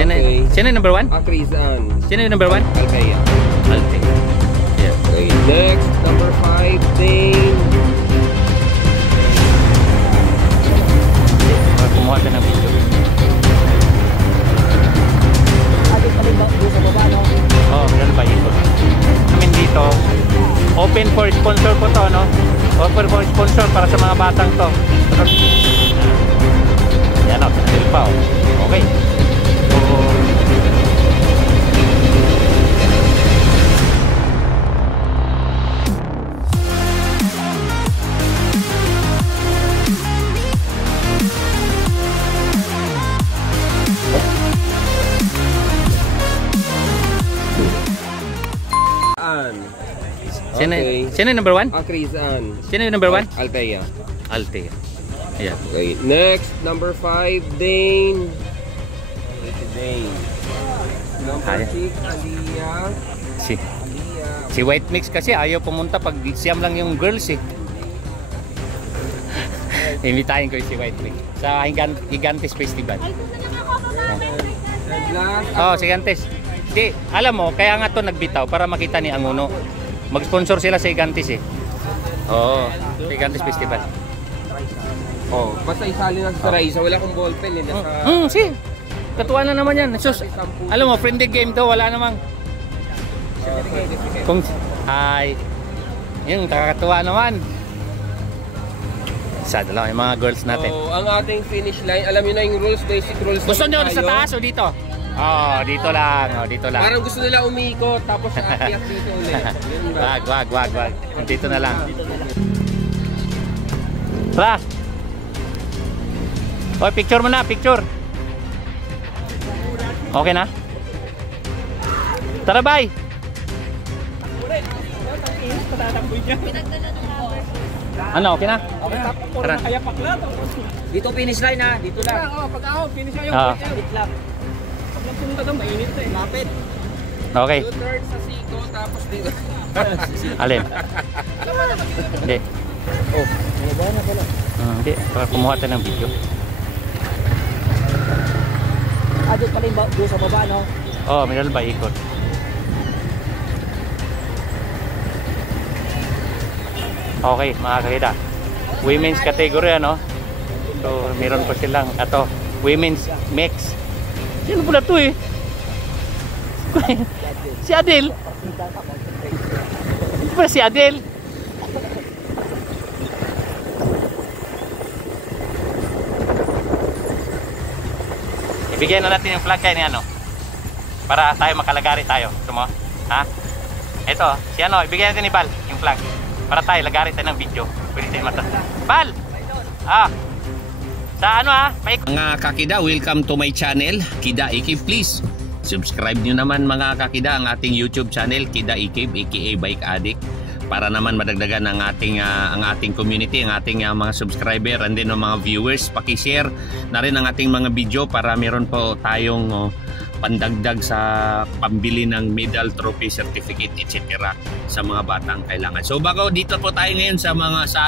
Sino yung number 1? Akrizan. Sino yung number 1? Althea. Althea. Yeah. Okay, next, number 5, Dane. Kumuha ka ng video. Oh, meron ba ito? I mean dito, open for sponsor po to, no? Open for sponsor para sa mga batang to. Yan o, pinagil pa o. Okay. Sino yung number 1? Akrizan. Sino yung number 1? Althea. Althea. Yeah. Okay, next, number 5, Dane. Dane. Number 6, Aliyah. Si White Mix kasi ayaw pumunta pag siyam lang yung girls eh. Imitahin ko si White Mix sa Gigantes Festival. Oh, si Gigantes. Di, alam mo, kaya nga to nagbitaw para makita ni Anguno. Mag-sponsor sila sa Gigantes eh. Oo, Gigantes Festival. Oh, basta isali na sa Raisa, wala akong ballpen eh. Si. Katuwa na naman yan. Sus, alam mo, friendly game to, wala namang. Kung hi. Yung kakatuwa naman. Sad lang yung mga girls natin. So, ang ating finish line, alam niyo na yung rules, basic rules. Gusto niyo sa taas o dito? Oh, dito lang, oh, dito lang. Parang gusto nila umikot tapos aakyat dito ulit. Wag. Dito na lang. Tara. Oy, picture mo na, picture. Okay na? Tara, bye. Ano, okay na? Tara. Dito finish line ha, dito lang. Pag ako, finish na yung Dito lang. pag pumunta doon, mainit na eh. Lapit. Okay. 2/3 sa siko, tapos dito. Alin? Hindi. Oh, nalaba na pala. Hindi, para kumuha tayo ng video. Doon pala yung doon sa baba, no? Oh, meron ba ikot? Okay, mga kakita. Women's category, ano? So, meron po silang, ato, women's mix. Sino pala to eh? Si Adel. Sino pala si Adel? Ibigyan na natin yung flag kay ni ano. Para tayo makalagari tayo. Sumo? Ha? Ito, si ano, ibigyan natin ni Bal yung flag. Para tayo lagari tayo ng video. Pwede tayo matanda. Bal! Sa ano mga kakida, welcome to my channel, Kida Ikib. Please subscribe nyo naman mga kakida ang ating YouTube channel, Kida Ikib aka Bike Addict, para naman madagdagan ang ating community, ang ating mga subscriber and then mga viewers. Paki-share na rin ang ating mga video para meron po tayong pandagdag sa pambili ng medal, trophy, certificate, etc. sa mga batang kailangan. So bago dito po tayo ngayon sa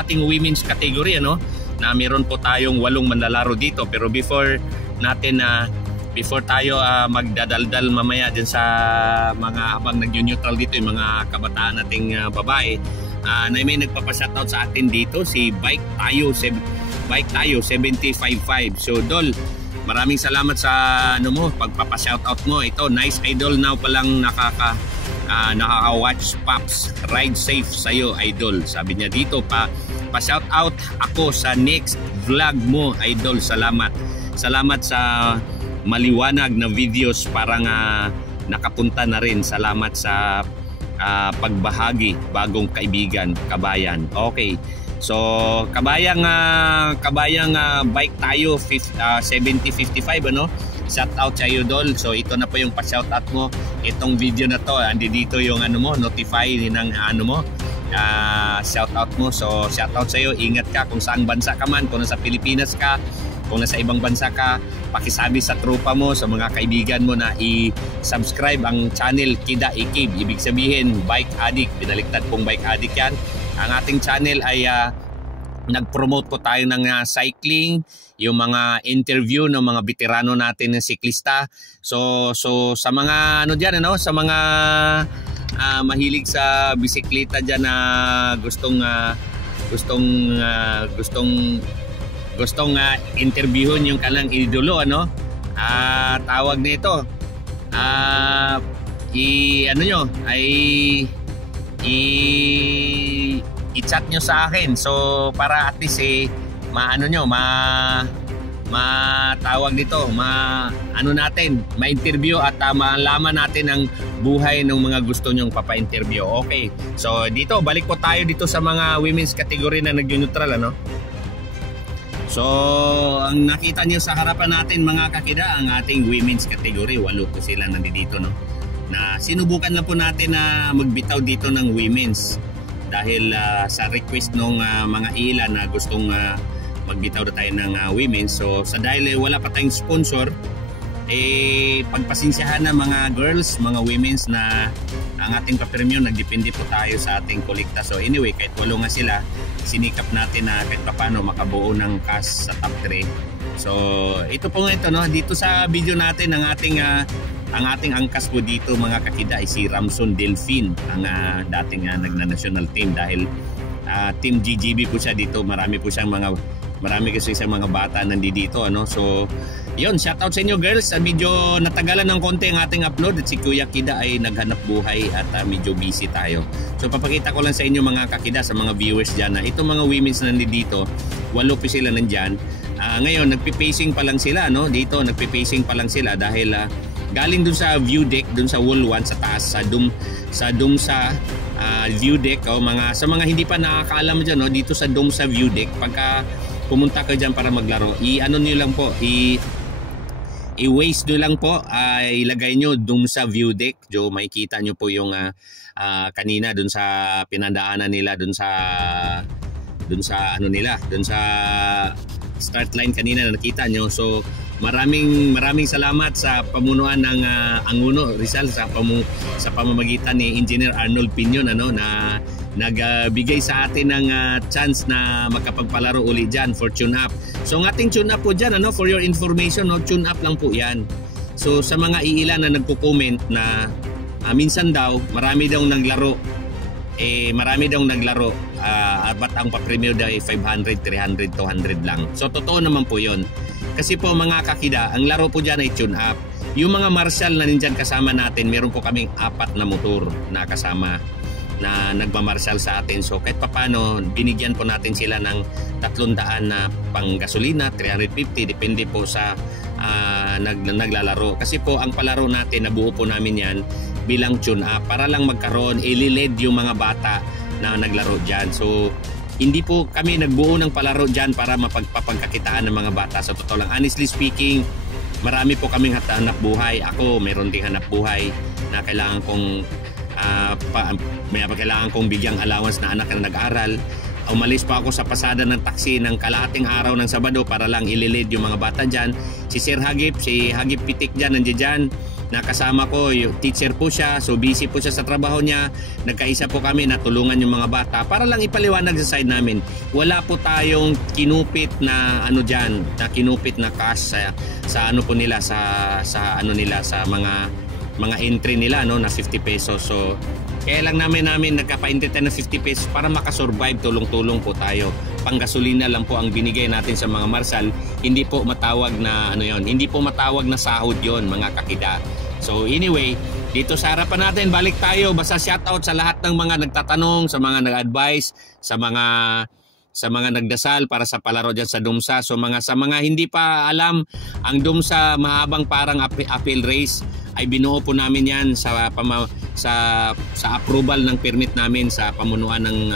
ating women's category, ano, na meron po tayong 8 manlalaro dito, pero before tayo magdadaldal mamaya din sa mga habang nag-neutral dito yung mga kabataan nating babae, na may nagpapa-shoutout sa atin dito, si Bike Tayo 755. So Dol, maraming salamat sa pagpapa-shoutout mo. Ito, nice idol now pa lang nakaka-watch Pops. Ride safe sa'yo, idol. Sabi niya dito pa-shoutout ako sa next vlog mo, idol. Salamat sa maliwanag na videos, parang nakapunta na rin. Salamat sa pagbahagi, bagong kaibigan, kabayan. Okay. So, kabayang Bike Tayo 7055, ano? Shout out sa iyo, Dol. So, ito na po yung pa-shout out mo. Itong video na to, andi dito yung notify ng shout out mo. So, shout out sa iyo. Ingat ka kung saang bansa ka man, kung nasa Pilipinas ka, kung nasa ibang bansa ka, pakisabi sa tropa mo, sa mga kaibigan mo na i-subscribe ang channel Kida Ikib. Ibig sabihin, Bike Addict. Pinaliktad pong Bike Addict yan. Ang ating channel ay nag-promote po tayo ng cycling, yung mga interview ng mga veterano natin na siklista. So sa mga ano diyan ano, sa mga mahilig sa bisikleta diyan na gustong interviewon yung kalang idolo ano, tawag nito i-chat nyo sa akin, so para at least matawag dito, ma-interview at malaman natin ang buhay ng mga gusto nyong papa-interview. Okay, so dito balik po tayo dito sa mga women's category na nag-neutral ano. So ang nakita nyo sa harapan natin mga kakida, ang ating women's category, 8 po sila nandito no, na sinubukan na po natin na magbitaw dito ng women's dahil sa request ng mga ilan na gustong magbitaw na tayo ng women's. So sa dahil wala pa tayong sponsor, pagpasensyahan na mga girls, mga women's na ang ating papremyo, nagdepende po tayo sa ating kolekta. So anyway, kahit 8 nga sila, sinikap natin na kahit paano makabuo ng cash sa top 3. So ito po ito no, dito sa video natin ang ating angkas po dito mga kakida ay si Ramson Delfin, ang dating nagna-national team dahil team GGB po siya dito. Marami kasi sa mga bata nandito ano. So yun, shoutout sa inyo girls. Medyo natagalan ng konti ang ating upload at si Kuya Kida ay naghanap buhay at medyo busy tayo. So papakita ko lang sa inyo mga kakida, sa mga viewers dyan, na itong mga women's na nandito, 8 po sila nandyan. Ngayon nagpipacing pa lang sila no, dito nagpipacing pa lang sila dahil galing dun sa view deck, dun sa wall 1 sa taas, sa view deck sa mga hindi pa nakakaalam dyan no, dito sa sa view deck, pagka pumunta ka dyan para maglaro, niyo lang po, i-waste nyo lang po, ilagay nyo dun sa view deck. Makikita nyo po yung kanina dun sa pinandaanan nila, dun sa start line kanina na nakita nyo. So maraming salamat sa pamunuan ng Anguno Rizal sa pamamagitan ni Engineer Arnold Piñon ano, na nagbigay sa atin ng chance na makapagpalaro uli dyan for tune up. So ang ating tune up po dyan ano, for your information no, tune up lang po yan. So sa mga iilan na nagko-comment na minsan daw marami daw naglaro, ba't ang pa-premium daw ay 500, 300, 200 lang. So totoo naman po yon. Kasi po mga kakida, ang laro po dyan ay tune up. Yung mga marshal na nandyan kasama natin, meron po kaming 4 na motor na kasama na nagmamarshal sa atin. So kahit papano, binigyan po natin sila ng 300 na pang gasolina, 350, depende po sa naglalaro. Kasi po ang palaro natin, nabuo po namin yan bilang tune up para lang magkaroon, ililid yung mga bata na naglaro dyan. So hindi po kami nagbuo ng palaro dyan para mapagpapagkakitaan ng mga bata. Sa totoo lang, honestly speaking, marami po kaming hanap buhay. Ako meron ding hanap buhay na kailangan kong bigyang allowance na anak na nag-aral. Umalis pa ako sa pasada ng taxi ng kalahating araw ng Sabado para lang ililid yung mga bata dyan. Si Hagip Pitik dyan, nandiyan dyan. Nakasama ko, yung teacher po siya, so busy po siya sa trabaho niya. Nagkaisa po kami, natulungan yung mga bata para lang ipaliwanag sa side namin. Wala po tayong kinupit na dyan, na kinupit na cash sa ano po nila, sa mga entry nila no, na 50 pesos. So kaya lang namin nagkapa-entertain na 50 pesos para makasurvive, tulong-tulong po tayo. Panggasolina lang po ang binigay natin sa mga marshal. Hindi po matawag na hindi po matawag na sahod yon mga kakida. So anyway, dito sa harapan natin, balik tayo. Basta shoutout sa lahat ng mga nagtatanong, sa mga nag-advise, sa mga nagdasal para sa palaro dyan sa Dumsa. So sa mga hindi pa alam, ang Dumsa mahabang parang appeal race ay binuo po namin yan sa approval ng permit namin sa pamunuan ng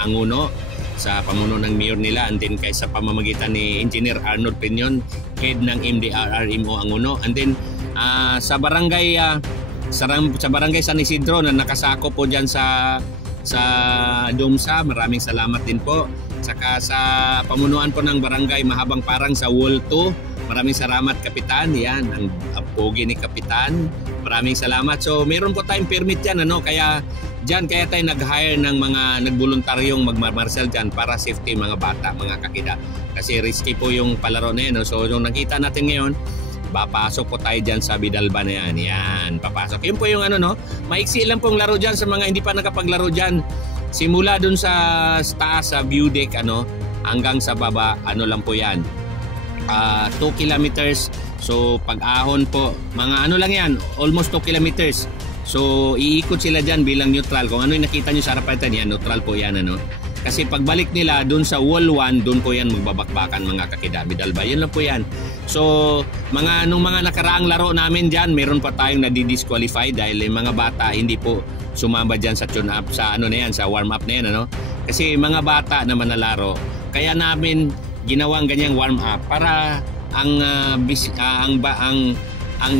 Anguno, sa pamuno ng mayor nila, and then kay sa pamamagitan ni Engineer Arnold Piñon, head ng MDRRMO Anguno, and then sa barangay San Isidro na nakasako po dyan sa Dumsa, maraming salamat din po. Saka sa pamunuan po ng barangay Mahabang Parang sa Wall 2, Maraming salamat, Kapitan. Yan, ang pogi ni Kapitan. Maraming salamat. So, meron po tayong permit dyan, ano? Kaya tayo nag-hire ng mga nagboluntaryong magmarmarcel dyan para safety mga bata, mga kakida. Kasi risky po yung palaro na yan. No? So, yung nakita natin ngayon, papasok po tayo dyan sa Bidalba na yan. Yan, papasok. Yun po yung ano, no? Maiksi lang pong laro dyan sa mga hindi pa nakapaglaro dyan. Simula dun sa taas, sa view deck, ano, hanggang sa baba, ano lang po yan. 2 kilometers. So, pag-ahon po, mga ano lang yan, almost 2 kilometers. So, iikot sila dyan bilang neutral. Kung ano yung nakita nyo sa harapan yan, neutral po yan, ano. Kasi pagbalik nila dun sa wall 1, dun po yan magbabakbakan mga kakida. Bidalba, yun lang po yan. So, nung mga nakaraang laro namin dyan, meron pa tayong nadi-disqualify dahil yung mga bata hindi po sumamba dyan sa tune up, sa ano na yan, sa warm up na yan, ano. Kasi mga bata na manalaro, kaya namin ginawang ganyang warm up para ang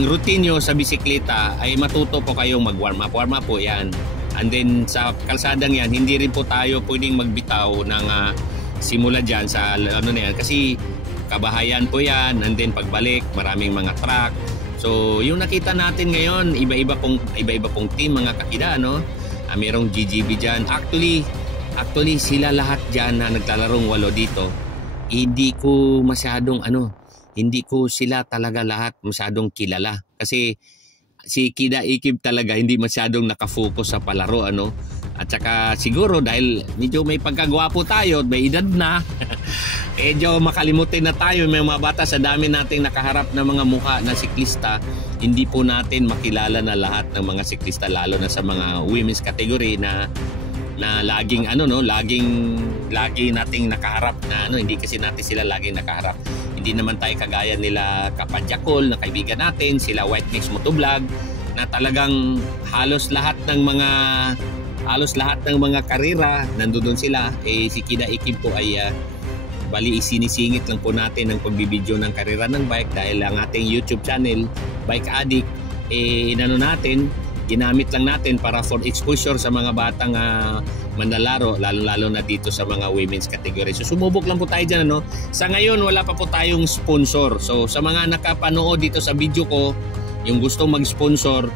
routine nyo sa bisikleta ay matuto po kayong mag-warm up. Warm up po yan. And then sa kalsadang yan, hindi rin po tayo pwedeng magbitaw ng simula dyan sa ano na yan. Kasi kabahayan po yan. And then pagbalik, maraming mga truck. So yung nakita natin ngayon, iba-iba pong team mga kakida, no? Merong GGB dyan. Actually sila lahat dyan na naglalarong 8 dito. Hindi ko sila talaga lahat masyadong kilala. Kasi si Kida Ikib talaga hindi masyadong nakafocus sa palaro, ano. At saka siguro dahil medyo may pagkagwapo tayo, may edad na, medyo makalimutin na tayo, may mga bata sa dami nating nakaharap na mga mukha na siklista, hindi po natin makilala na lahat ng mga siklista, lalo na sa mga women's category na laging lagi nating nakaharap na ano, hindi kasi natin sila laging nakaharap. Hindi naman tayo kagaya nila Kapadjakol na kaibigan natin, sila White Mix Motovlog na talagang halos lahat ng mga karera nandoon sila. Si Kida Ikib po ay bali isinisingit lang po natin ang pagbibideo ng karera ng bike dahil ang ating YouTube channel Bike Addict ginamit lang natin para for exposure sa mga batang manlalaro, lalo na dito sa mga women's category. So sumubok lang po tayo dyan, ano? Sa ngayon wala pa po tayong sponsor. So sa mga nakapanood dito sa video ko, yung gustong mag-sponsor,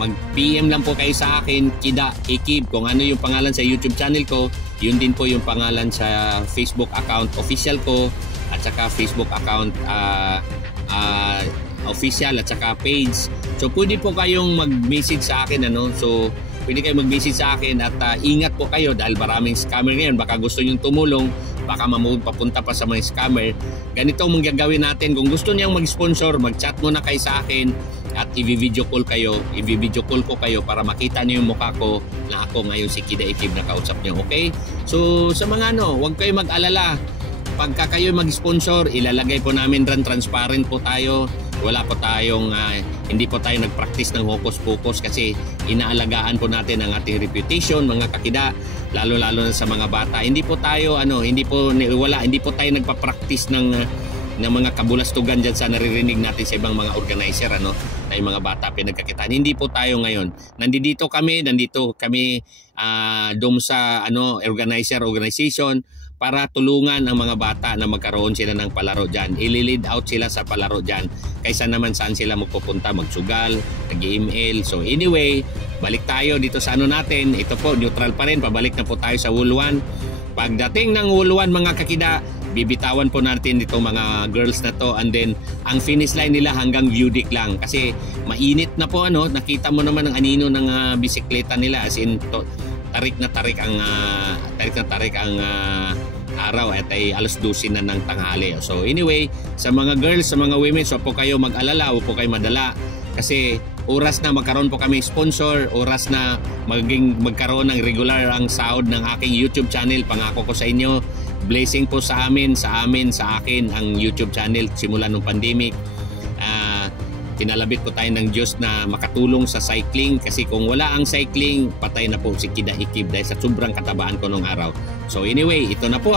mag-PM lang po kayo sa akin, Kida Ikib. Kung ano yung pangalan sa YouTube channel ko, yun din po yung pangalan sa Facebook account official ko, at saka Facebook account official at saka page. So pwede po kayong mag-message sa akin, ano. So pwede kayong mag-message sa akin at ingat po kayo dahil maraming scammer ngayon. Baka gusto niyong tumulong, baka papunta pa sa mga scammer. Ganito ang manggagawin natin. Kung gusto niyang mag-sponsor, mag-chat muna kayo sa akin at i-video call ko kayo para makita niyo yung mukha ko na ako ngayon si Kida Ikib na kausap niyo, okay? So sa mga huwag kayo mag-alala. Pagka kayo mag-sponsor, ilalagay po namin ran, transparent po tayo. Wala po tayong hindi po tayo nag-practice ng hocus-pocus kasi inaalagaan po natin ang ating reputation, mga kakida, lalo na sa mga bata. Hindi po tayo hindi po tayo nagpa-practice ng mga kabulastugan dyan sa naririnig natin sa ibang mga organizer, na yung mga bata pinagkakitaan. Hindi po tayo ngayon. Nandito kami doon sa organization para tulungan ang mga bata na magkaroon sila ng palaro dyan. I-lead out sila sa palaro dyan kaysa naman saan sila magpupunta, magsugal, nag-email. So anyway, balik tayo dito sa natin. Ito po, neutral pa rin. Pabalik na po tayo sa Wall 1. Pagdating ng Wall 1, mga kakida, bibitawan po natin dito mga girls na to, and then ang finish line nila hanggang view deck lang kasi mainit na po, nakita mo naman ang anino ng bisikleta nila, as in tarik na tarik ang araw at ay alas 12 na ng tanghali. So anyway, sa mga girls, sa mga women, so po kayo mag-alala, po kayo madala kasi oras na magkaroon po kami sponsor, oras na magkaroon ng regular ang sahod ng aking YouTube channel. Pangako ko sa inyo, blessing po sa akin ang YouTube channel simula nung pandemic. Tinalabit po tayo ng Diyos na makatulong sa cycling kasi kung wala ang cycling, patay na po si Kida Ikib dahil sa sobrang katabaan ko nung araw. So anyway, ito na po,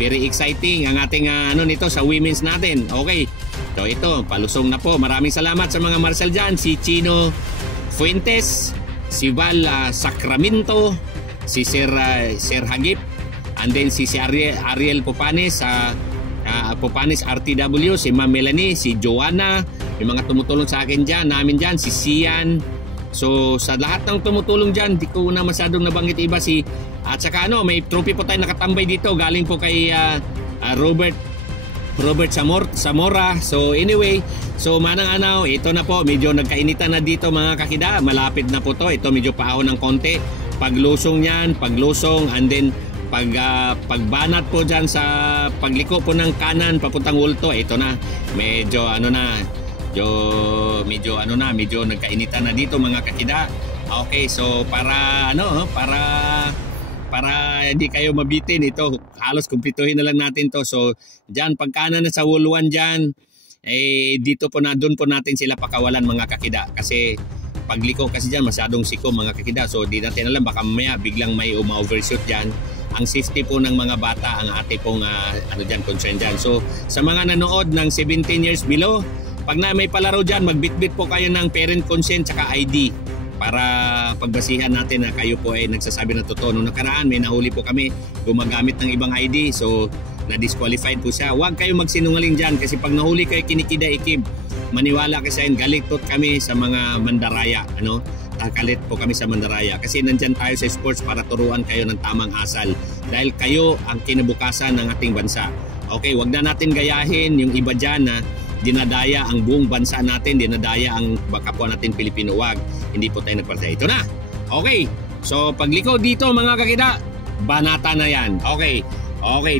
very exciting ang ating nito sa women's natin. Okay, so ito, palusong na po. Maraming salamat sa mga marshal dyan, si Chino Fuentes, si Val Sacramento, si Sir Hagip, and then si Ariel Popanes, Pupanis RTW, si Ma'am Melanie, si Joanna, yung mga tumutulong sa akin dyan, namin dyan, si Sian. So sa lahat ng tumutulong dyan, di ko na masyadong nabanggit iba si at saka ano, may trophy po tayo nakatambay dito galing po kay Robert Zamora. So anyway, so manang anaw, ito na po, medyo nagkainitan na dito mga kakida, malapit na po to. Ito medyo paahon ng konti. Paglusong yan, paglusong and then pagbanat po dyan sa pagliko po ng kanan papuntang Wulto, ito na medyo ano na, medyo nagkainitan na dito mga kakida. Okay, so para hindi kayo mabitin, ito halos kumpletuhin na lang natin to. So dyan pagkanan na sa Wulwan dyan, dito po na, doon po natin sila pakawalan mga kakida, kasi pagliko kasi dyan masyadong siko mga kakida. So di natin alam, baka mamaya biglang may overshoot dyan. Ang safety po ng mga bata ang ate pong concern dyan. So sa mga nanood ng 17 years below, pag na may palaro dyan, magbitbit po kayo ng parent consent tsaka ID para pagbasihan natin na kayo po ay nagsasabi na totoo. Noong nakaraan may nahuli po kami gumagamit ng ibang ID, so na-disqualified po siya. Huwag kayo magsinungaling dyan, kasi pag nahuli kayo kinikida-ikib, maniwala kasi galiktot kami sa mga mandaraya. Takalit po kami sa mandaraya, kasi nandyan tayo sa sports para turuan kayo ng tamang asal, dahil kayo ang kinabukasan ng ating bansa. Okay, wag na natin gayahin yung iba dyan na dinadaya ang buong bansa natin, dinadaya ang kapwa natin Pilipino. Wag, hindi po tayo nagpartay. Ito na. Okay, so pagliko dito mga kakida, banata na yan. Okay,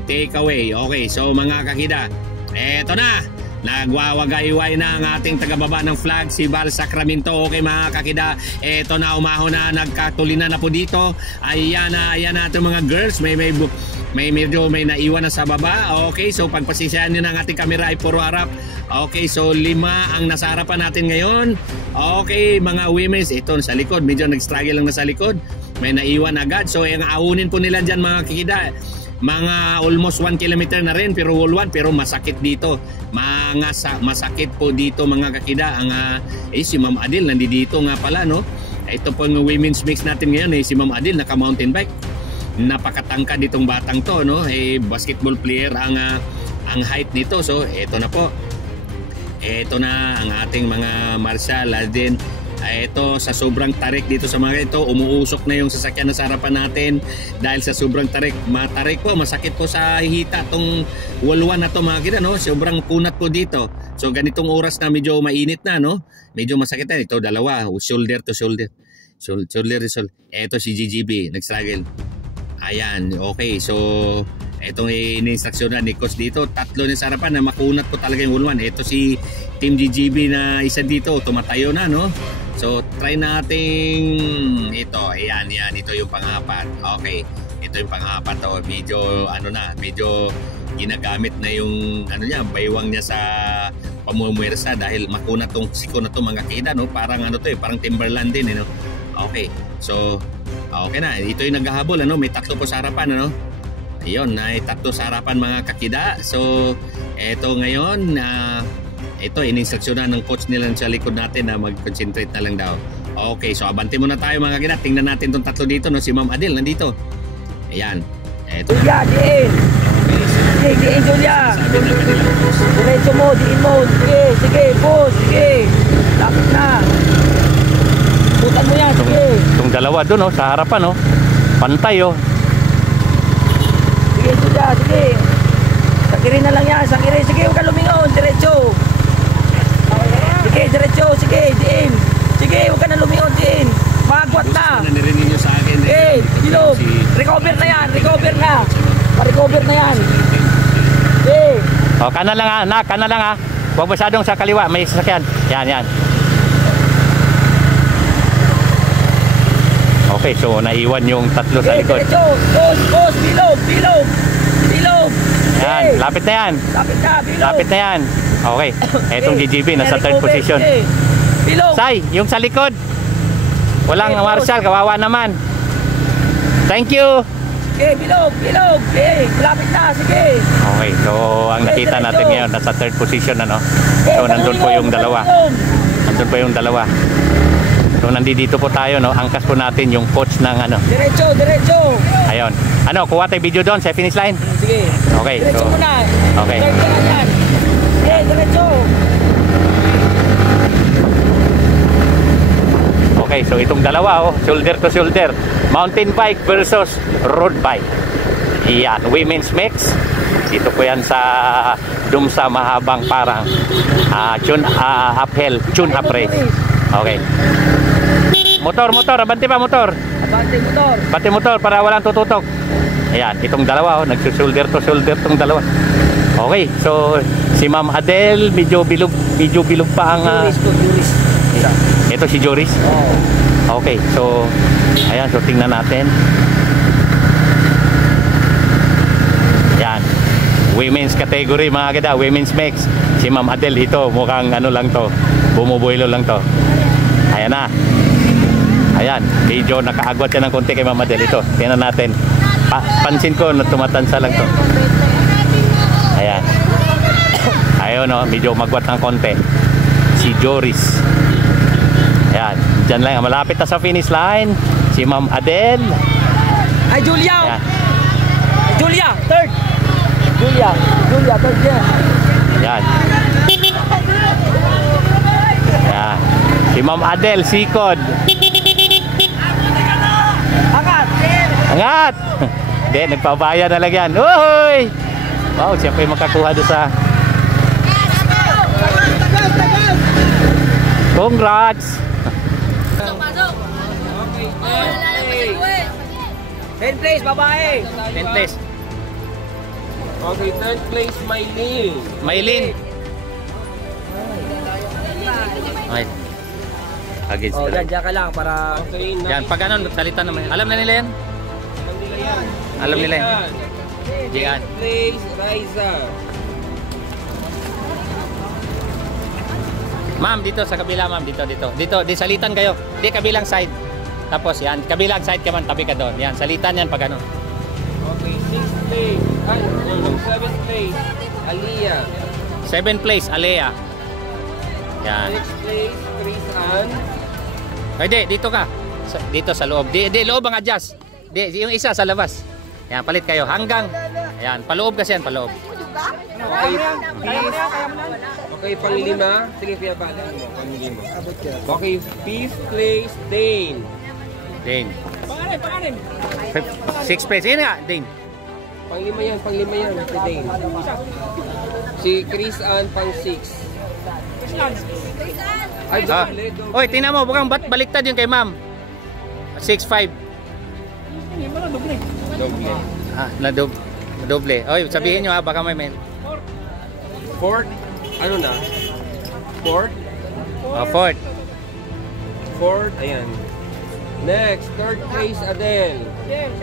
take away. Okay, so mga kakida, eto na, nagwawagay-way na ang ating tagababa ng flag, si Val Sacramento. Okay mga kakida, eto na, umahon na, nagkatulinan na po dito. Ayan na itong mga girls, may medyo may naiwan na sa baba. Okay, so pagpasisyahan nyo ng ating kamera ay puro harap. Okay, so 5 ang nasa harapan natin ngayon. Okay, mga women's, ito sa likod, medyo nag-struggle lang na sa likod, may naiwan agad. So yung aunin po nila dyan mga kakida, mga almost 1 kilometer na rin, pero masakit dito. Masakit po dito mga kakida. Si Ma'am Adil nandito nga pala, no? Ito po yung women's mix natin ngayon, si Ma'am Adil naka mountain bike. Napakatangkad ditong batang to, no? Basketball player ang height nito. So ito na po, ito na ang ating mga martial. Din ito, sa sobrang tarik dito sa mga ito, umuusok na yung sasakyan na sa harapan natin dahil sa sobrang tarik. Matarik po, masakit po sa hita tong Wulwan na to mga kita, no? Sobrang kunat po dito. So ganitong oras na medyo mainit na, no? Medyo masakit na. Ito dalawa, shoulder to shoulder. Shoulder to shoulder. Ito si GGB, nag-struggle. Ayan, okay. So itong ini-instruksyonan ni Coach dito, 3 na sa harapan na makunat po talaga yung Wulwan. Ito si Team GGB na isa dito, tumatayo na, no? So try nating ito. Ayan, ito yung pang-apat. Okay, ito yung pang-apat. Medyo ginagamit na yung baywang niya sa pamumuwersa dahil makunat tong siko na to mga kita, no? Parang parang Timberland din, no? Okay, so okay na. Ito yung naghahabol, may 3 po sa harapan, Ayun, may 3 sa harapan mga kakida. So eto ngayon, ito ininstruksyonan ng coach nila sa likod natin na mag-concentrate na lang daw. Okay, so abante muna tayo mga kakida. Tingnan natin tong 3 dito, no? Si Ma'am Adil nandito. Ayan, eto. Diin, Julia. Diretso mo, diin mo. Sige, push, sige. Lapit na. Putan mo yan, sige. Itong dalawa doon, sa harapan, pantay, Sige, Julia, sige. Sakirin na lang yan, sakirin. Sige, huwag ka lumingon, diretso. Sige, diretso, sige, diin. Sige, huwag ka na lumingon, diin. Magwat na. Narinig nyo sa akin. Bilog. Recover na yan, recover na. Pa-recover na yan. Kanan lang kanan lang Huwag masyadong sa kaliwa, may sasakyan. Yan. Okay, so naiwan yung 3 sa likod. Boss, bilog. Yan, lapit na yan. Bilog. Lapit na yan. Okay, etong GGB nasa 3rd position. Bilog. Say, yung sa likod. Walang marshal, kawawa naman. Thank you. Sige, bilog. Lapit na, sige. Okay, so ang nakita natin ngayon nasa 3rd position, So nandun po yung dalawa. So nandito po tayo, angkas po natin yung coach ng Diretso. Ayun. Ayun. Ano, kuha tayo video doon sa finish line? Sige. Okay, Diretso so muna. okay. Diretso na yan. Diretso. Okay, so itong dalawa, oh, shoulder to shoulder. Mountain bike versus road bike. Yan, women's mix. Dito po yan sa Dumsa mahabang parang uphill, tune up race. Okay. Motor, abante pa motor. Abante motor para walang tututok. Ayan, itong dalawa, oh, nagsusulder to shoulder tong dalawa. Okay, so si Ma'am Adele, medyo bilog pa ang Juris. ito si Joris. Oh. Okay, so ayan, so tingnan natin. Yan. Women's category mga kada, women's mix. Si Ma'am Adele ito, mukhang ano lang to, bumubuelo lang to. Ayan na. Ayan, medyo nakaagwat yan ng konti kay Ma'am Adele ito. Tingnan natin. Pansin ko na tumatansa lang to. Ayan. Ayun, no, medyo magwat ng konti. Si Joris. Ayan, dyan lang, malapit na sa finish line. Si Ma'am Adele. Ay, Julia! Ayan. Julia, third! Julia, third yan. Ayan. Ayan. Si Ma'am Adele, sikod. Angat! Hindi, nagpabaya na lang yan. Uy! Wow, siya pa yung makakuha doon sa... Congrats! 10 place, babae. 10 place. Okay, third place, Maylin. Maylin. Okay. Against Oh, the dyan ka lang para... Okay, yan, pag ano, salita naman. Alam na nila yan? Alam nila yan. Diyan. Third place, Raisa. Ma'am, dito sa kabila, ma'am. Dito. Dito, di salitan kayo. Di kabilang side. Tapos yan, kabilang side ka man, tabi ka doon. Yan, salitan yan pag ano. Okay, 6th place. Ay, no, 7th place, Aliyah. 7th place, Alea. Yan. 6th place, Chris Ann. Pwede, dito ka. Dito sa loob. Di, loob ang adjust. Di, yung isa sa labas. Yan, palit kayo. Hanggang. Yan, paloob kasi yan, paloob. Okay, okay, pang-5. Sige, kaya ba? Pang-5. Okay, 5th place, Dane. Dane. 6th place. Yun nga, Dane. Pang-5 yan, si Dane. Si Chris Ann, pang-6. Ay, doble. Oy, tingnan mo, bukang baliktad yung kay ma'am. 6'5". Doble. Doble. Oy, sabihin nyo ha, baka may men. 4th, ano na? 4th? 4th. 4th, ayan. Next, 3rd place, Adele.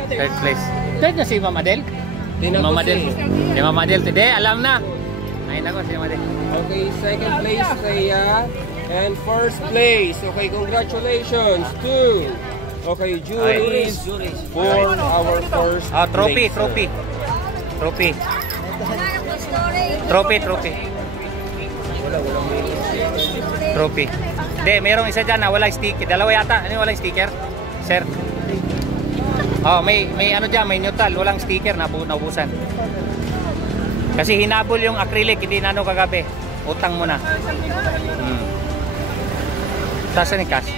3rd place. 3rd na si Ma'am Adele? Tingnan Ma'am ko Adele. Si Ma'am Adele today, alam na. Ay nako, si Ma'am Adele. Okay, 2nd place, Rhea. And 1st place. Okay, congratulations to Juris for our first Trophy. place. Trophy. Hindi, mayroong isa dyan na walang sticker. Dalawa yata. Ano yung walang sticker? Sir? Oh, may ano dyan, may neutral. Walang sticker, naubusan. Kasi hinabol yung acrylic, hindi na ano kagabi. Utang mo na. Saan yung cash?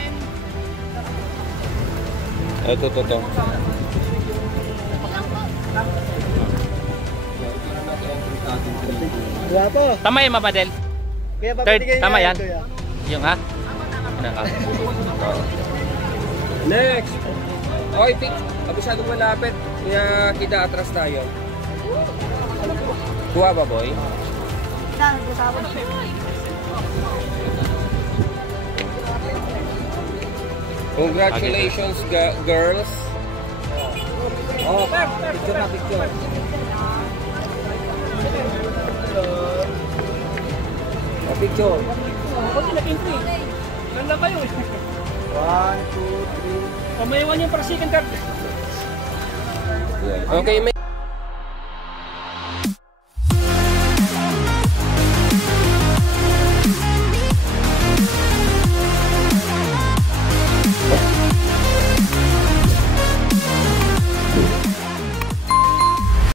Ito. Tama yung Mabadel? Third, tama yan? Yung ha? Next. Okay, pick. Masyadong malapit. Kaya kita atras tayo. Kuha ba, boy? Congratulations, girls. Oh, picture. Picture. Kasi nag-entry. Ganda kayo eh. 1, 2, 3. Pamayawan yung para second card. Okay, may